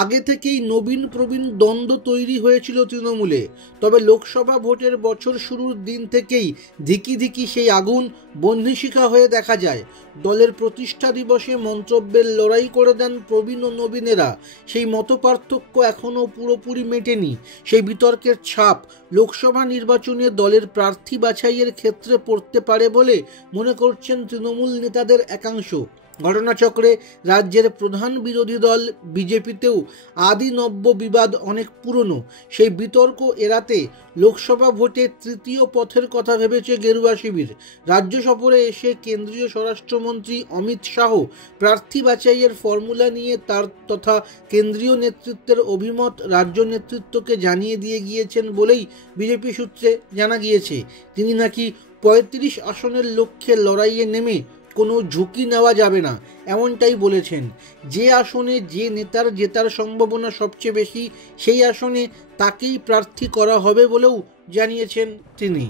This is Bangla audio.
আগে থেকেই নবীন প্রবীণ দ্বন্দ্ব তৈরি হয়েছিল তৃণমূলে। তবে লোকসভা ভোটের বছর শুরুর দিন থেকেই ধিকি ধিকি সেই আগুন বহ্নিশিখা হয়ে দেখা যায়। দলের প্রতিষ্ঠা দিবসে মন্তব্যের লড়াই করে দেন প্রবীণ ও নবীনেরা। সেই মতপার্থক্য এখনও পুরোপুরি মেটেনি। সেই বিতর্কের ছাপ লোকসভা নির্বাচনে দলের প্রার্থী বাছাইয়ের ক্ষেত্রে পড়তে পারে বলে মনে করছেন তৃণমূল নেতাদের একাংশ। ঘটনাচক্রে রাজ্যের প্রধান বিরোধী দল বিজেপিতেও আদি নব্য বিবাদ অনেক পুরনো। সেই বিতর্ক এড়াতে লোকসভা ভোটে তৃতীয় পথের কথা ভেবেছে গেরুয়া শিবির। রাজ্য সফরে এসে কেন্দ্রীয় স্বরাষ্ট্রমন্ত্রী অমিত শাহ প্রার্থী বাছাইয়ের ফর্মুলা নিয়ে তার তথা কেন্দ্রীয় নেতৃত্বের অভিমত রাজ্য নেতৃত্বকে জানিয়ে দিয়ে গিয়েছেন বলেই বিজেপি সূত্রে জানা গিয়েছে। তিনি নাকি ৩৫ আসনের লক্ষ্যে লড়াইয়ে নেমে কোনো ঝুঁকি নেওয়া যাবে না, এমনটাই বলেছেন। যে আসনে যে নেতার জেতার সম্ভাবনা সবচেয়ে বেশি সেই আসনে তাকেই প্রার্থী করা হবে বলেও জানিয়েছেন তিনি।